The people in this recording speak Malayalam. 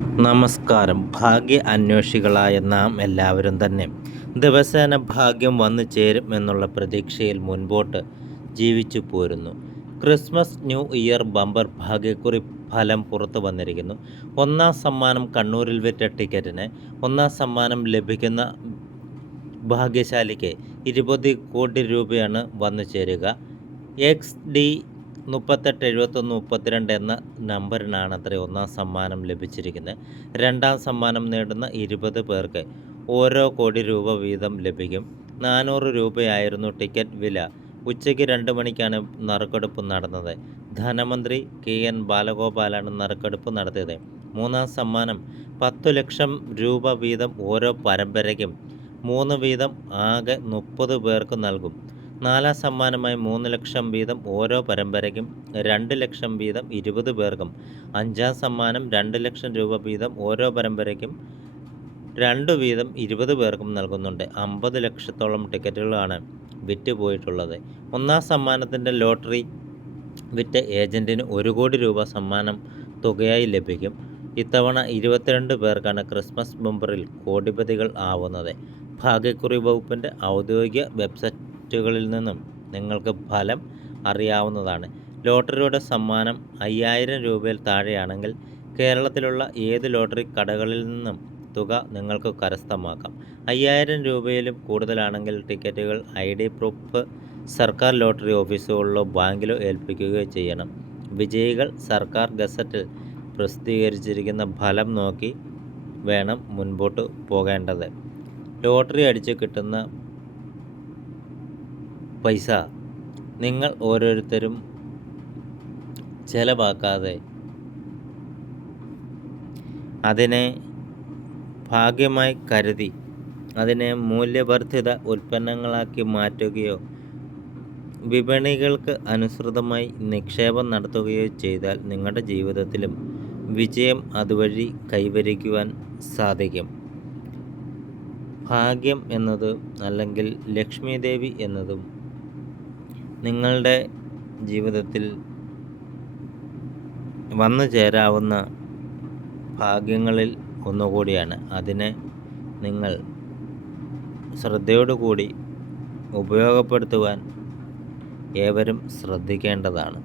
നമസ്കാരം. ഭാഗ്യ അന്വേഷികളായ നാം എല്ലാവരും തന്നെ ദിവസേന ഭാഗ്യം വന്നു ചേരും എന്നുള്ള പ്രതീക്ഷയിൽ മുൻപോട്ട് ജീവിച്ചു പോരുന്നു. ക്രിസ്മസ് ന്യൂ ഇയർ ബമ്പർ ഭാഗ്യക്കുറി ഫലം പുറത്തു വന്നിരിക്കുന്നു. ഒന്നാം സമ്മാനം കണ്ണൂരിൽ വിറ്റ ടിക്കറ്റിന് ഒന്നാം സമ്മാനം ലഭിക്കുന്ന ഭാഗ്യശാലിക്ക് ഇരുപത് കോടി രൂപയാണ് വന്നു ചേരുക. എക്സ് ഡി മുപ്പത്തെട്ട് എഴുപത്തൊന്ന് മുപ്പത്തിരണ്ട് എന്ന നമ്പറിനാണ് അത്ര ഒന്നാം സമ്മാനം ലഭിച്ചിരിക്കുന്നത്. രണ്ടാം സമ്മാനം നേടുന്ന ഇരുപത് പേർക്ക് ഓരോ കോടി രൂപ വീതം ലഭിക്കും. നാനൂറ് രൂപയായിരുന്നു ടിക്കറ്റ് വില. ഉച്ചയ്ക്ക് രണ്ട് മണിക്കാണ് നറുക്കെടുപ്പ് നടന്നത്. ധനമന്ത്രി കെ എൻ ബാലഗോപാലാണ് നറുക്കെടുപ്പ് നടത്തിയത്. മൂന്നാം സമ്മാനം പത്തു ലക്ഷം രൂപ വീതം ഓരോ പരമ്പരയ്ക്കും മൂന്ന് വീതം ആകെ മുപ്പത് പേർക്ക് നൽകും. നാലാം സമ്മാനമായി മൂന്ന് ലക്ഷം വീതം ഓരോ പരമ്പരയ്ക്കും രണ്ട് ലക്ഷം വീതം ഇരുപത് പേർക്കും. അഞ്ചാം സമ്മാനം രണ്ട് ലക്ഷം രൂപ വീതം ഓരോ പരമ്പരയ്ക്കും രണ്ട് വീതം ഇരുപത് പേർക്കും നൽകുന്നുണ്ട്. അമ്പത് ലക്ഷത്തോളം ടിക്കറ്റുകളാണ് വിറ്റ് പോയിട്ടുള്ളത് ഒന്നാം സമ്മാനത്തിന്റെ ലോട്ടറി വിറ്റ ഏജന്റിന് ഒരു കോടി രൂപ സമ്മാനം തുകയായി ലഭിക്കും. ഇത്തവണ ഇരുപത്തിരണ്ട് പേർക്കാണ് ക്രിസ്മസ് ബംബറിൽ കോടിപതികൾ ആവുന്നത്. ഭാഗ്യക്കുറി വകുപ്പിന്റെ ഔദ്യോഗിക വെബ്സൈറ്റുകളിൽ നിന്നും നിങ്ങൾക്ക് ഫലം അറിയാവുന്നതാണ്. ലോട്ടറിയുടെ സമ്മാനം അയ്യായിരം രൂപയിൽ താഴെയാണെങ്കിൽ കേരളത്തിലുള്ള ഏത് ലോട്ടറി കടകളിൽ നിന്നും തുക നിങ്ങൾക്ക് കരസ്ഥമാക്കാം. അയ്യായിരം രൂപയിലും കൂടുതലാണെങ്കിൽ ടിക്കറ്റുകൾ ഐ ഡി പ്രൂഫ് സർക്കാർ ലോട്ടറി ഓഫീസുകളിലോ ബാങ്കിലോ ഏൽപ്പിക്കുകയോ ചെയ്യണം. വിജയികൾ സർക്കാർ ഗസറ്റിൽ പ്രസിദ്ധീകരിച്ചിരിക്കുന്ന ഫലം നോക്കി വേണം മുൻപോട്ട് പോകേണ്ടത്. ലോട്ടറി അടിച്ച് കിട്ടുന്ന പൈസ നിങ്ങൾ ഓരോരുത്തരും ചെലവാക്കാതെ അതിനെ ഭാഗ്യമായി കരുതി അതിനെ മൂല്യവർദ്ധിത ഉൽപ്പന്നങ്ങളാക്കി മാറ്റുകയോ വിപണികൾക്ക് അനുസൃതമായി നിക്ഷേപം നടത്തുകയോ ചെയ്താൽ നിങ്ങളുടെ ജീവിതത്തിലും വിജയം അതുവഴി കൈവരിക്കുവാൻ സാധിക്കും. ഭാഗ്യം എന്നത് അല്ലെങ്കിൽ ലക്ഷ്മി ദേവി എന്നതും നിങ്ങളുടെ ജീവിതത്തിൽ വന്നു ചേരാവുന്ന ഭാഗ്യങ്ങളിൽ ഒന്നുകൂടിയാണ്. അതിനെ നിങ്ങൾ ശ്രദ്ധയോടുകൂടി ഉപയോഗപ്പെടുത്തുവാൻ ഏവരും ശ്രദ്ധിക്കേണ്ടതാണ്.